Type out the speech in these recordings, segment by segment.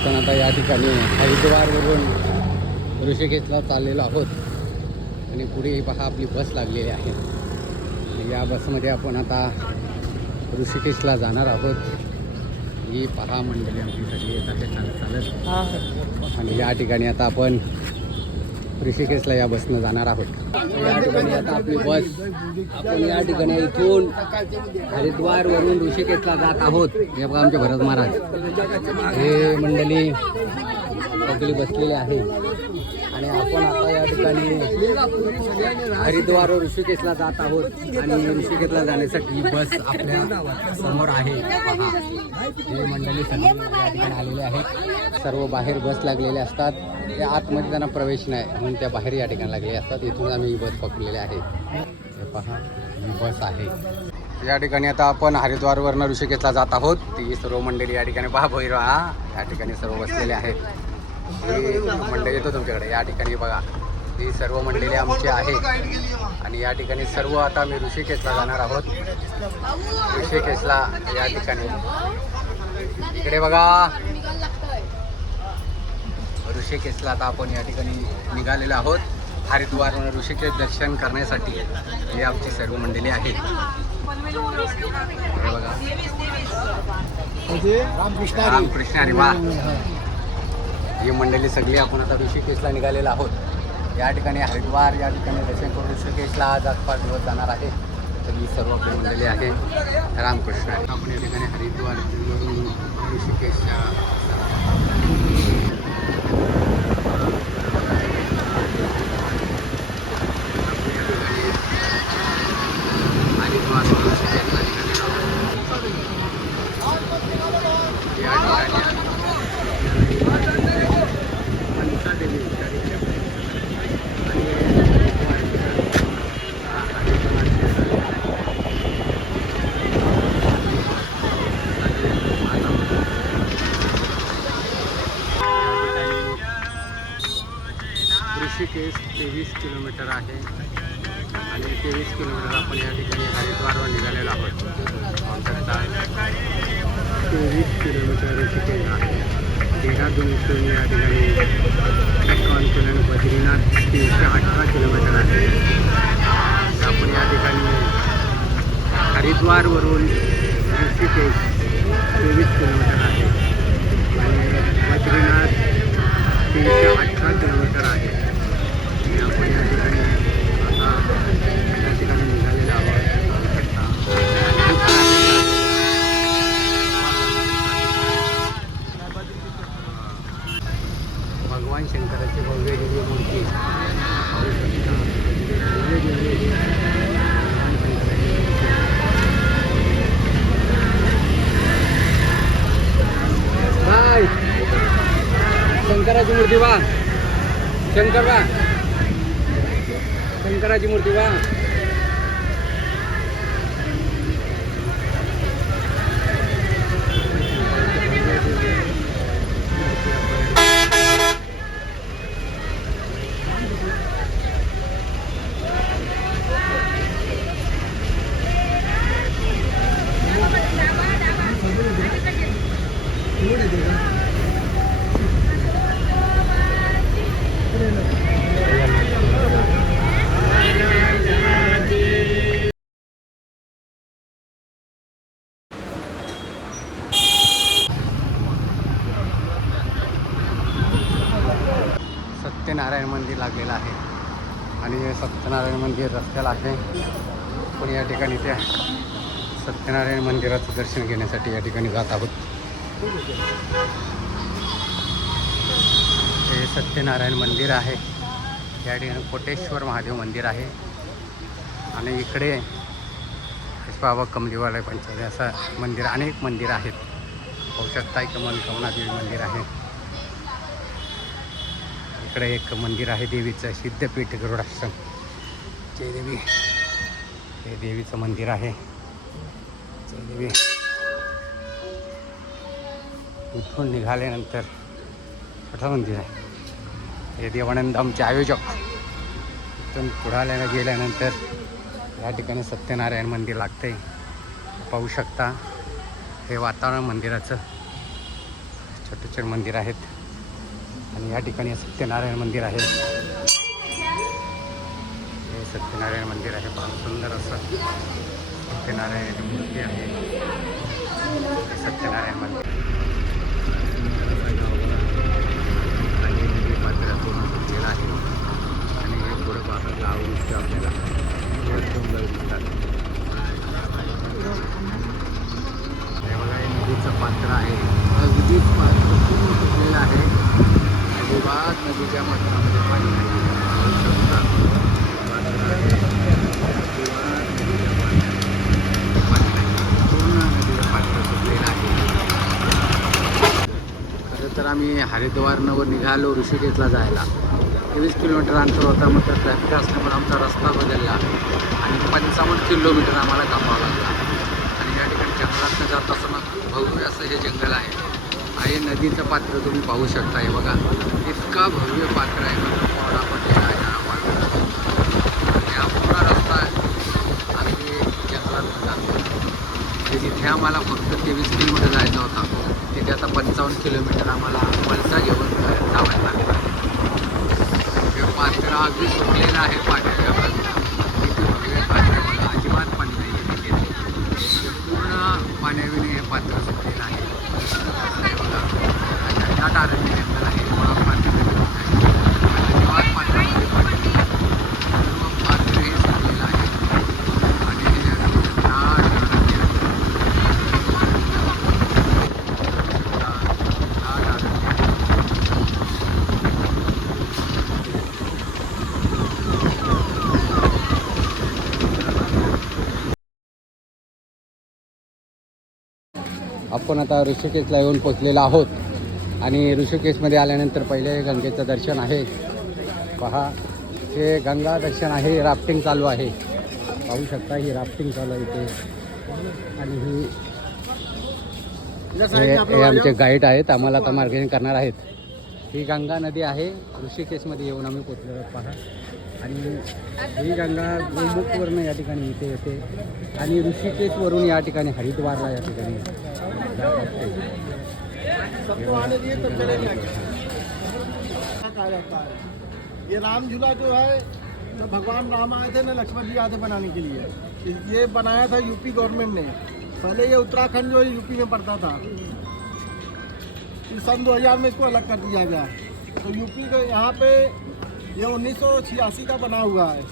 आपण आता या ठिकाणी हरिद्वारवरून ऋषिकेशला चाललेलो आहोत आणि पुढे पहा आपली बस लागलेली आहे. या बसमध्ये आपण आता ऋषिकेशला जाणार आहोत. ही पहा मंडळी आमची सगळी येतात चालत आणि या ठिकाणी आता आपण ऋषिकेशला या बसनं जाणार आहोत. या ठिकाणी आता आपली बस आपण या ठिकाणी इथून हरिद्वारवरून ऋषिकेशला जात आहोत. हे बघा आमचे भरत महाराज हे मंडळी सगळी बसलेली आहे आणि आपण आता या ठिकाणी हरिद्वार ऋषिकेशला जात आहोत आणि ऋषिकेशला जाण्यासाठी ही बस आपल्या समोर आहे. हे मंडळी सगळी या ठिकाणी आलेले आहेत. सर्व बाहेर बस लागलेले असतात. त्या आतमध्ये त्यांना प्रवेश नाही म्हणून त्या बाहेर या ठिकाणी लागलेले असतात. इथून आम्ही ही बस पकडलेली आहे. हे पहा ही बस आहे. या ठिकाणी आता आपण हरिद्वारवरून ऋषिकेशला जात आहोत. ती सर्व मंडळी या ठिकाणी पहा भैरवा या ठिकाणी सर्व बसलेले आहेत. ही मंडळी येतो तुमच्याकडे. या ठिकाणी बघा ही सर्व मंडळी आमची आहे आणि या ठिकाणी सर्व आता मी ऋषिकेशला जाणार आहोत. ऋषिकेशला या ठिकाणी इकडे बघा ऋषिकेशला आता आपण या ठिकाणी निघालेलो आहोत. हरिद्वारवरून ऋषिकेश दर्शन करण्यासाठी ही आमची सर्व मंडळी आहे. बघा रामकृष्ण हरी वा ही मंडळी सगळी आपण आता ऋषिकेशला निघालेलो आहोत. या ठिकाणी हरिद्वार या ठिकाणी दर्शन करून ऋषिकेशला आज 5 दिवस जाणार आहे. तर ही सर्व आपली मंडळी आहे. रामकृष्ण आपण या ठिकाणी हरिद्वार ऋषिकेशच्या ऋषिकेश 23 किलोमीटर आहे आणि 23 किलोमीटर आपण या ठिकाणी हरिद्वारवर निघालेलो आहोत. 23 किलोमीटर ऋषिकेश आहे. देहरादून इथून या ठिकाणी 51 किलोमीटर, बद्रीनाथ 318 किलोमीटर आहे. आपण या ठिकाणी हरिद्वारवरून ऋषिकेश 23 किलोमीटर आहे आणि बद्रीनाथ 318 किलोमीटर आहे. आपण या ठिकाणी आता या ठिकाणी निघालेलो आहोत. भगवान शंकराची भव्य दिव्य मूर्ती बाय शंकराची मूर्ती वा शंकर वा शंकराची मूर्ती वा सत्यनारायण मंदिर लागलेलं आहे आणि सत्यनारायण मंदिर रस्त्याला आहे. पण या ठिकाणी त्या सत्यनारायण मंदिराचं दर्शन घेण्यासाठी या ठिकाणी जात आहोत. हे सत्यनारायण मंदिर आहे. या ठिकाणी कोटेश्वर महादेव मंदिर आहे आणि इकडे बाबा कमलीवाला पंचायत असं मंदिर अनेक मंदिर आहेत. पाहू शकता की मनकामना देवी मंदिर आहे. इकडे एक मंदिर आहे देवीचं सिद्धपीठ गरुडाश्रम जयदेवी हे देवीचं मंदिर आहे. जयदेवी इथून निघाल्यानंतर मोठं मंदिर आहे. हे देवानंद आमचे आयोजक. इथून पुढे गेल्यानंतर या ठिकाणी सत्यनारायण मंदिर लागते. पाहू शकता हे वातावरण मंदिराचं छोटे छोटे मंदिर आहेत आणि या ठिकाणी सत्यनारायण मंदिर आहे. हे सत्यनारायण मंदिर आहे. फार सुंदर असं सत्यनारायणाची मूर्ती आहे. सत्यनारायण मंदिर आणि नदी पात्रातून गेला आहे आणि हे पुढं पाहत लावून आपल्याला डोंगर दिसतात. हे बघा, हे नदीचं पात्र आहे. अगदीच पात्र पूर्ण सुटलेलं आहे. अजिबात नदीच्या पात्रामध्ये पाणी नाही. पाहू शकता पात्र आहे. अजिबात नदीच्या पात्रामध्ये पाणी नाही. पूर्ण नदीचं पात्र सुटलेलं आहे. खरं तर आम्ही हरिद्वारवर निघालो ऋषिकेशला जायला. 23 किलोमीटर अंतर होता. मग तर ट्रॅफिक असल्यामुळे आमचा रस्ता बदलला आणि 55 किलोमीटर आम्हाला कापावं लागला. आणि या ठिकाणी जंगलातनं जात असताना भव्य असं हे जंगल आहे. हे नदीचं पात्र तुम्ही पाहू शकता. हे बघा, इतका भव्य पात्र आहे. कोरडा पडलेला आहे. हा पूर्ण रस्ता आम्ही जंगलातनं जातो. जिथे आम्हाला फक्त 23 किलोमीटर जायचं होता तिथे आता 55 किलोमीटर आम्हाला वलसा घेऊन जावं लागतं. हे पात्र अगदी सुटलेलं आहे पाण्याच्या बाजूला. किती भव्य पात्र आहे. अजिबात पाणी नाही आहे तिथे. पूर्ण पाण्याविने हे पात्र सुटलेलं आहे. हे बघा, घनदाट अरण्य जंगल आहे. अजिबात पात्रामध्ये पाणी नाही. सर्व पात्र हे सुटलेलं आहे आणि हे घनदाट अरण्य आपण आता ऋषिकेशला येऊन पोचलेलो आहोत आणि ऋषिकेशमध्ये आल्यानंतर पहिले गंगेचं दर्शन आहे. पहा, हे गंगा दर्शन आहे. राफ्टिंग चालू आहे. पाहू शकता ही राफ्टिंग चालू आहे इथे. आणि हे आमचे गाईड आहेत. आम्हाला आता मार्गदर्शन करणार आहेत. ही गंगा नदी आहे. ऋषिकेशमध्ये येऊन आम्ही पोचलेलो आहोत. पहा, आणि ही गंगा गोमुखवरून या ठिकाणी इथे येते आणि ऋषिकेशवरून या ठिकाणी हरिद्वारला या ठिकाणी ये राम झूला जो है, जो भगवान राम आए थे ना, लक्ष्मण जी आए थे बनाने के लिए, ये बनाया था यूपी गवर्नमेंट ने. पहले ये उत्तराखंड जो यूपी में पड़ता था, फिर सन 2000 में इसको अलग कर दिया गया. तो यूपी के यहाँ पे ये 1986 का बना हुआ है.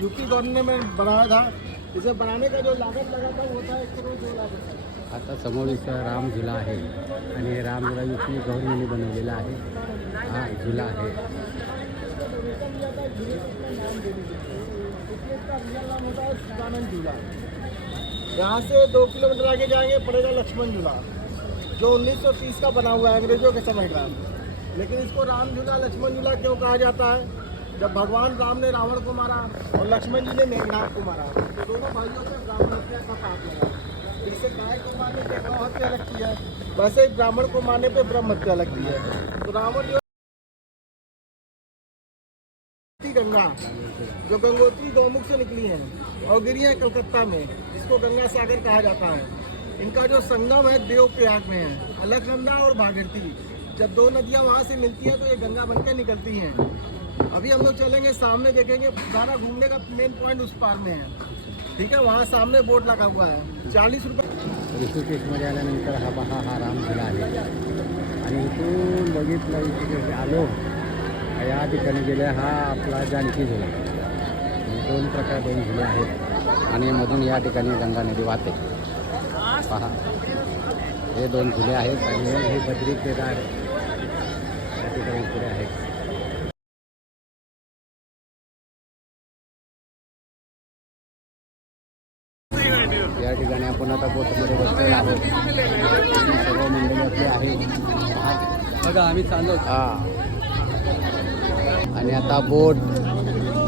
यूपी गवर्नमेंट ने बनाया था. इसे बनाने का जो लागत लगा था वो था 1 करोड़ 2 लाख रुपये. आता समोर इथं राम झुला आहे आणि हे राम झुला यूपी गव्हर्नमेंटने बनवलेला आहे. हा झुला आहे. यहाँ से 2 किलोमीटर आगे जाएंगे पड़ेगा लक्ष्मण झूला, जो 1930 का बना हुआ है, अंग्रेजों के समय का. लेकिन इसको राम झूला लक्ष्मण झूला क्यों कहा जाता है? जब भगवान राम ने रावण को मारा और लक्ष्मण जी ने मेघनाथ को मारा, तो दोनों भाइयों से ब्राह्मण हत्या का पाप लगा. जैसे गाय को मारने पे गौ हत्या लगती है, वैसे ब्राह्मण को मारने पे ब्रह्म हत्या लगती है. तो रावण जो गंगा, जो गंगोत्री गौमुख से निकली है और गिरी है कलकत्ता में, जिसको गंगा सागर कहा जाता है. इनका जो संगम है देवप्रयाग में है, अलकनंदा और भागीरथी. जब 2 नदियां वहां से मिलती हैं तो ये गंगा बनकर निकलती हैं. अभी हम लोग चलेंगे, सामने देखेंगे. सारा घूमने का मेन पॉइंट उस पार में है. ठीक है, वहाँ सामने बोर्ड लगा हुआ है. 40 रुपये. ऋषिकेशमध्ये आल्यानंतर हा पहा, हा राम झुला आहे आणि इथून बघितलं ऋषिकेश आलो या ठिकाणी गेले. हा आपला जानकी झुला. 2 प्रकार 2 झुले आहेत आणि मधून या ठिकाणी गंगा नदी वाहते. पहा, हे 2 झुले आहेत आणि हे बद्री केदार या ठिकाणी पुढे आहेत. या ठिकाणी आपण आता बोटमध्ये बसलेलो आहोत. सर्व मंडळी आहे. बघा, आम्ही चाललो. हां, आणि आता बोट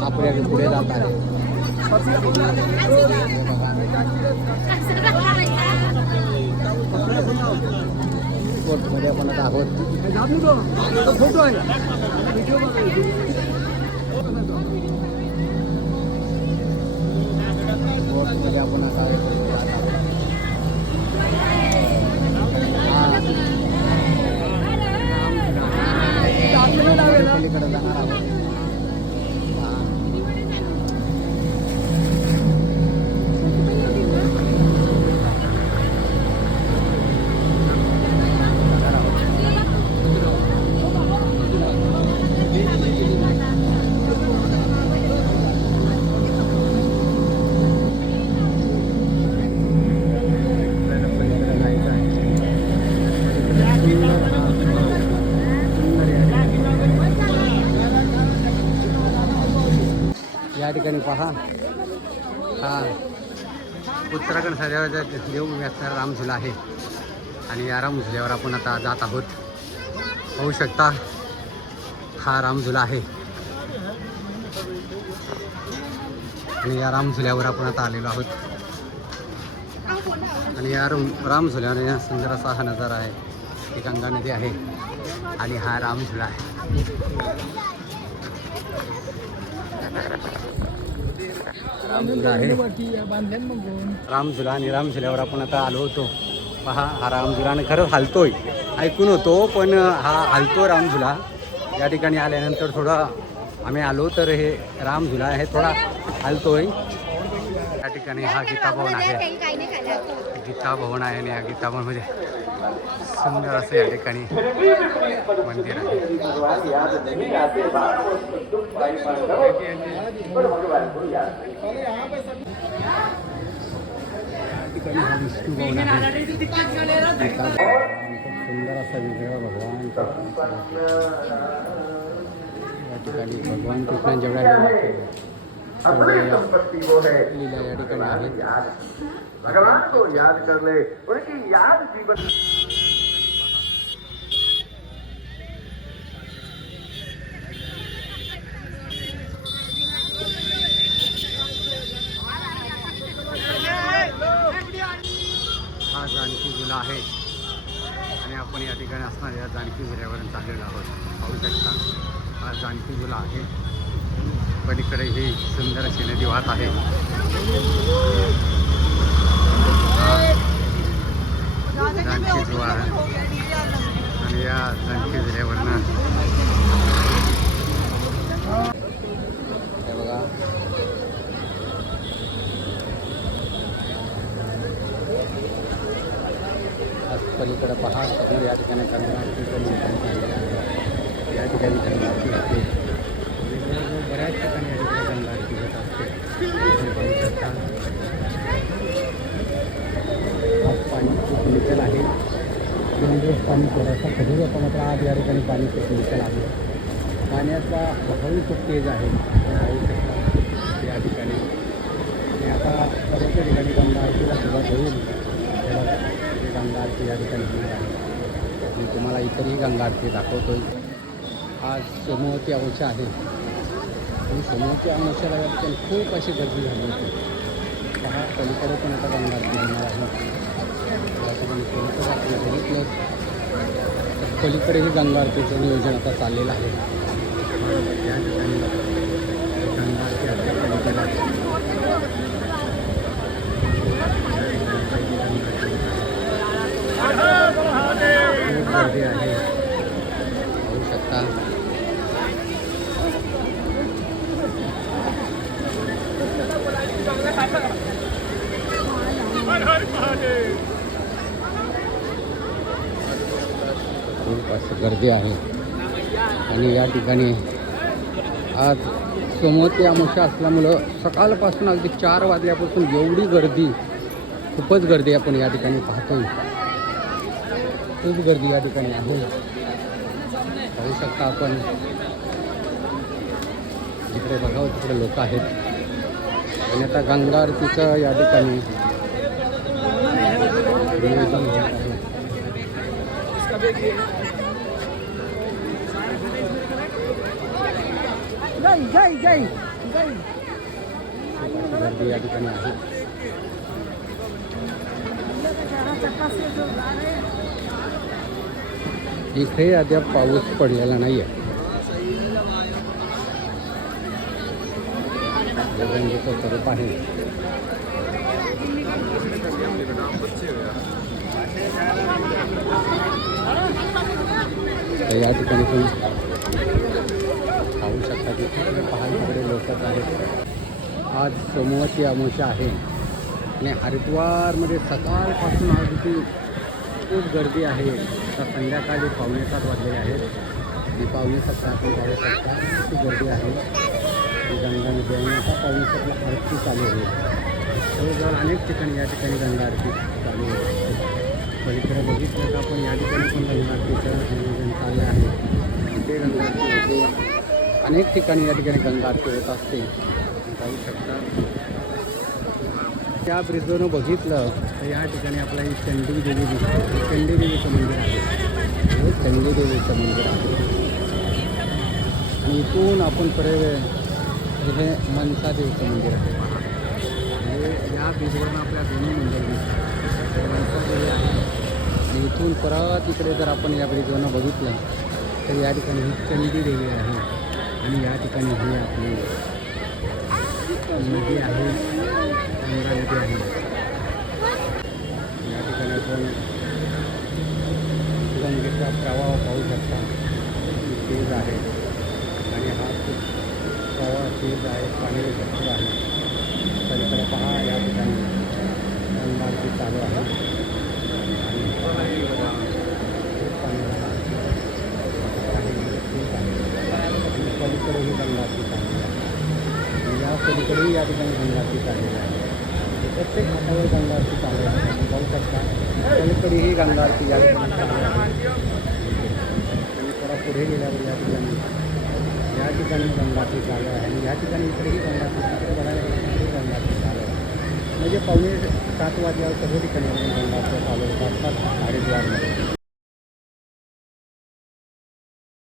आपल्या पुढे जात आहे. बोटमध्ये आपण आता आहोत. फोटो आहे. बोटमध्ये आपण आता पलीकडे जाणार आहोत. या ठिकाणी पहा, हा उत्तराखंड सह्याद्रीचा देवभूमी असणारा रामझुला आहे आणि या रामझुल्यावर आपण आता जात आहोत. पाहू शकता हा रामझुला आहे आणि या रामझुल्यावर आपण आता आलेलो आहोत. आणि या रामझुल्याने सुंदर असा हा नजारा आहे. ही गंगा नदी आहे आणि हा रामझुला आहे. रामझुला आहे, रामझुला आणि रामझुल्यावर आपण आता आलो होतो. पहा हा रामझुलाने खरंच हालतोय, ऐकून होतो पण हा हालतो रामझुला. या ठिकाणी आल्यानंतर थोडं आम्ही आलो तर हे रामझुला हे थोडा हालतोय. या ठिकाणी हा गीता भवन आहे, गीता भवन आहे आणि या गीता भवनमध्ये सुंदर असं या ठिकाणी मंदिर आहे. ठिकाणी हा विष्णू भवन आहे. सुंदर असा वेगळा भगवान या ठिकाणी भगवान कृष्ण जेवढ्या लीला या ठिकाणी आहे. भगवान को याद कर ले, उनकी याद जीवन. हा जानकी झुला आहे आणि आपण या ठिकाणी असणाऱ्या या जानकी झुल्यावरून चाललेलो आहोत. पाहू शकता हा जानकी झुला आहे. पलीकडे ही सुंदर अशी नदी वाहत आहे. जानकी झुला आणि या जानकी झुल्यावरनं हे बघा पलीकडे पहा समोर या ठिकाणी गंगाआरतीचं मंदिर झालेलं आहे. या ठिकाणी गंगाआरती होते. बऱ्याच ठिकाणी या ठिकाणी गंगाआरती होत असते. आपण पाहू शकता आज पाणी खूप निचल आहे. 2 दिवस पाणी थोडासा कमी होता, मात्र आज या ठिकाणी पाणी खूप निचल आहे. पाण्याचा बहावही खूप तेज आहे. पाहू शकता या ठिकाणी. आणि आता बऱ्याच ठिकाणी गंगाआरतीला सुरुवात होईल. गंगा आरती या ठिकाणी होणार आहे. मी तुम्हाला इतरही गंगा आरती दाखवतोय. आज सोमवती अमावस्या आहे आणि सोमवती अमावस्याला या ठिकाणी खूप अशी गर्दी झाली होती. पहा पलीकडे पण आता गंगा आरती होणार आहे. या ठिकाणी पलीकडे आपण बघितलं तर पलीकडेही गंगा आरतीचं नियोजन आता चाललेलं आहे. या ठिकाणी गंगा आरती आपल्या पलीकडे आहे. गर्दी आहे, पाहू शकता. खूप असं गर्दी आहे आणि या ठिकाणी आज सोमवती अमावस्या असल्यामुळं सकाळपासून अगदी 4 वाजल्यापासून एवढी गर्दी, खूपच गर्दी आपण या ठिकाणी पाहतोय. खूप गर्दी या ठिकाणी आहे, पाहू शकता आपण. जिकडे बघावं तिकडे लोक आहेत आणि आता गंगा आरतीचं या ठिकाणी नियोजन होत आहे. गर्दी या ठिकाणी आहे. इथे अद्याप पाऊस पडलेला नाही आहे. गंगेचं स्वरूप आहे. या ठिकाणी पण तिकडे पहाडकडे लोकच आहेत. आज सोमवती अमावस्या आहे आणि हरिद्वारमध्ये सकाळपासून आज इथे खूप गर्दी आहे. आता संध्याकाळी 7:45 वाजलेले आहेत आणि 7:45 आपण पाहू शकता किती गर्दी आहे. गंगा नदी आणि आता 7:45 आरती चालू होईल. जवळजवळ अनेक ठिकाणी या ठिकाणी गंगा आरती चालू होते. पलीकडे बघितलं तर आपण या ठिकाणी पण गंगा आरतीचं नियोजन चाललं आहे. इथे गंगा आरती होते. अनेक ठिकाणी या ठिकाणी गंगा आरती होत असते पाहू शकता. त्या ब्रिजवरून बघितलं तर या ठिकाणी आपल्याला चंडी देवी दिसते. चंडी देवीचं मंदिर आहे. हे चंडी देवीचं मंदिर आहे आणि इथून आपण हे मनसा देवीचं मंदिर आहे. म्हणजे या ब्रिजवरून आपल्या दोन्ही मंदिर दिसतात. हे मनसा देवी आहे आणि इथून परत इकडे जर आपण या ब्रिजवरून बघितलं तर या ठिकाणी ही चंडी देवी आहे आणि या ठिकाणी ही आपली नदी आहे, गंगा नदी आहे. या ठिकाणी आपण गंगेचा प्रवाह पाहू शकता. तेज आहे आणि हा खूप प्रवाह तेज आहे. पाणी भरपूर आहे. पलीकडे पहा या ठिकाणी गंगा आरती चालू आहे आणि खूप चांगला पलीकडेही गंगा आरती चालू आहे. या पलीकडेही या ठिकाणी गंगा आरती चाललेली आहे. प्रत्येक घाटावर गंगा आरती चालू आहे. आपण पाहू शकता पलीकडेही गंगा आरती या ठिकाणी चालू आहे. आणि थोडा पुढे गेल्यावर या ठिकाणी गंगा आरती चालू आहे आणि या ठिकाणी इकडेही गंगा आरती तिकडे बघायला इकडेही गंगा आरती चालू आहे. म्हणजे 7:45 वाजल्यावर सर्व ठिकाणी गंगा आरती चालू होत असतात हरिद्वारमध्ये.